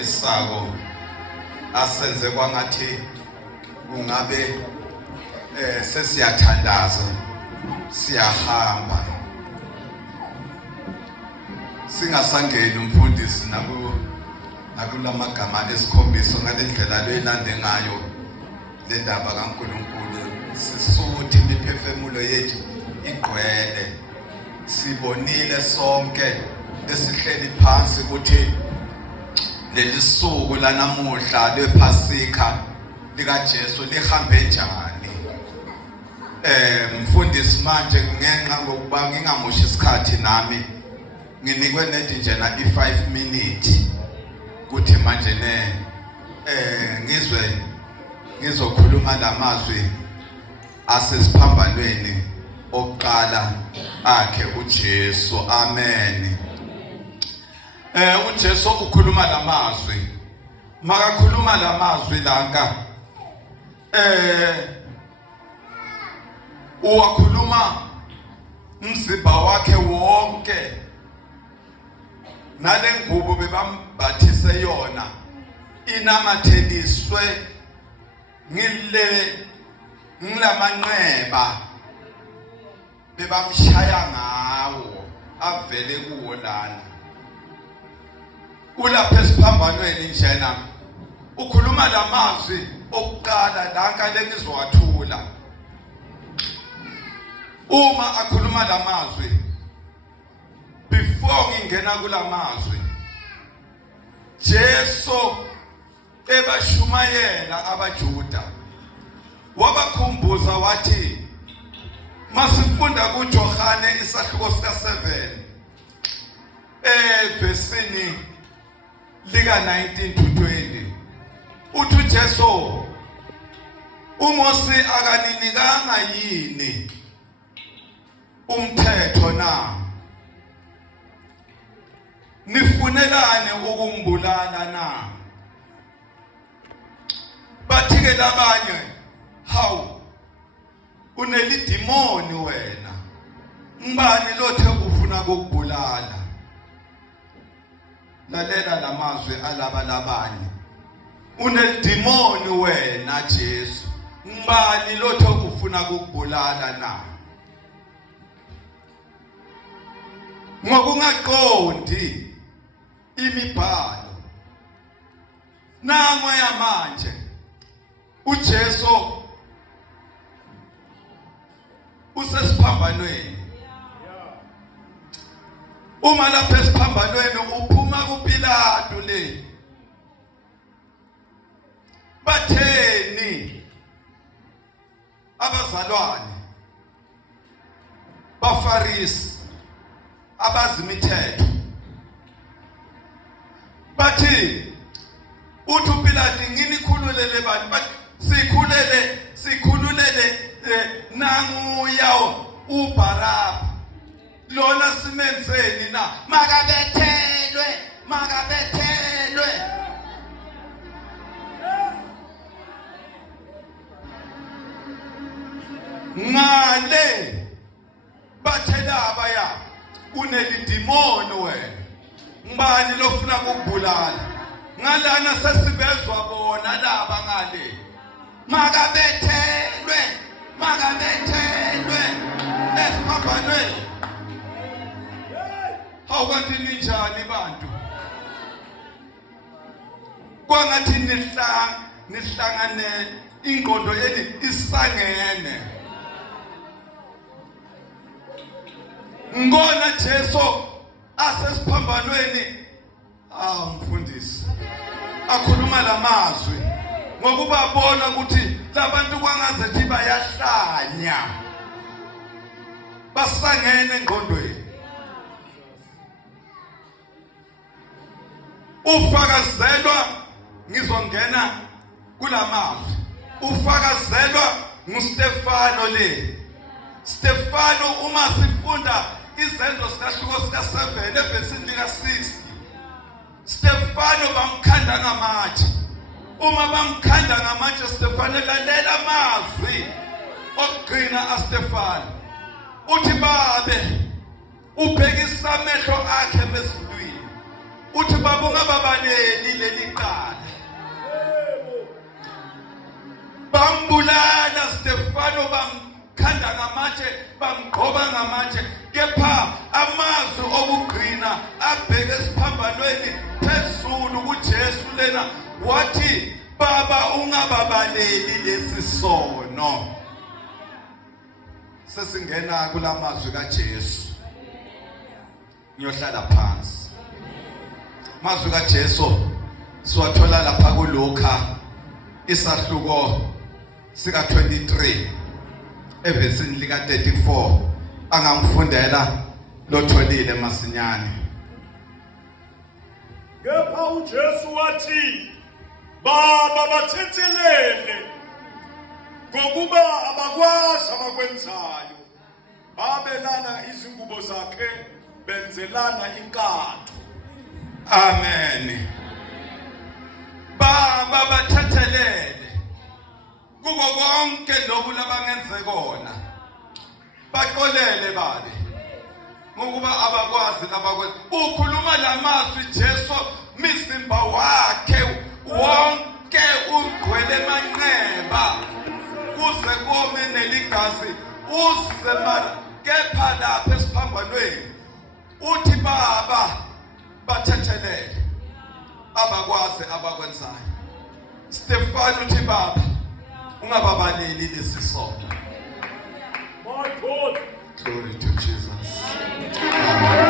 Isako asenze kwangathi kungabe sesiyathandaza siyahamba singasangeni umfundisi nakulamagama esikhombisa ngalendlela leyilande ngayo le ndaba kaNkulunkulu sisuthi imiphefemulo yethu igqwele sibonile sonke esihleli phansi ukuthi leli suku lanamuhla lePhasika likaJesu lihambe njani. Mfundisi manje ngenxa ngokuba ngingamoshi isikhathi nami nginikwe nedi njena i5 minutes kuthi manje ngizokhuluma lamazwi asesiphambanweni oqala akhe uJesu. Amen. uJesu ukhuluma lamazwi, makakhuluma lamazwi lanka uwakhuluma umzimba wakhe wonke nalengubo bebambathise yona inamatheliswe ngilamanxeba bebamshaya ngawo avele kuwo lana. Ulapha esiphambanweni njena ukhuluma lamazwi okuqala lanka lengizowathula. Uma akhuluma lamazwi, before ngingena kulamazwi, Jesu ebashumayela abaJuda wabakhumbuza wathi masifunda kuJohane isahluko sika7 evesini lika 19 to 20 uthi uJesu uMosi akaninikanga yini umthetho na nifunelane ukumbulala na? Bathi-ke labanye, hawu unelidimoni wena, ngibani lothe ufuna ukubulala? Lalela lamazwi alaba labanye, unelidimoni wena Jesu, ngibani lothe ufuna ukubulala na? Ngokungaqondi imibhalo nango yamanje uJesu usesiphambanweni. Uma lapha esiphambanweni uphuma kuPilato le, batheni abazalwane baFarisi abazimithetho bathi uthi uPilato nginikhululele bani? Bathi sikhululele nanguya uBaraba, lona simenzeni na? Makabethelwe ngale bathela abaya unelidimoni wena, ngibani lofuna ukubulala? Ngalana sesibezwa bona laba ngale, makabethelwe esiphambanweni. Hawu kanti ninjani bantu? Kwangathi nihlangane ingqondo yeni isangene. Ngona Jesu asesiphambanweni mfundisi akhuluma lamazwi ngokuba bona ukuthi labantu kwangazethi bayahlanya basangene engqondweni. Ufakazelwa ngizongena kulamazwi, ufakazelwa nguStefano le. Stefano uma sifunda izenzo sikaHluko sika7 evesini lika60, Stefano bamkhanda ngamatshe. Uma bamkhanda ngamatshe Stefano lalela amazwi okugcina aStefano. Uthi babe ubhekisa amehlo akhe bezulwini uthi baba ungababaleli leli qala. Bambulala Stefano, bamkhanda ngamatshe, bamgqoba ngamatshe, kepha amazwi okugcina abheke esiphambanweni phezulu kuJesu lena wathi baba ungababaleli lesi sono. Sesingena kulamazwi kaJesu. Ngiyohlala phansi. Mazwi kaJesu siwathola lapha kuLuka isahluko sika 23 evesini lika 34. Angangifundela lotholile masinyane. Kepha uJesu wathi baba bathethelele ngokuba abakwazi abakwenzayo. Babelana izingubo zakhe benzelana inkatho. Amen. Baba bathethelele kuko konke lokhu labangenze kona. Baqolele babe ngokuba abakwazi labakwenza. Ukhuluma lamazwi Jesu mizimba wakhe wonke ugcwele manqeba kuze kome neligazi usemara, kepha lapha esiphambanweni uthi baba bathethelele abakwazi abakwenzayo. Stefano uthi baba ungababaleli lesi sono. My God. Glory to Jesus. Amen.